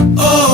Oh.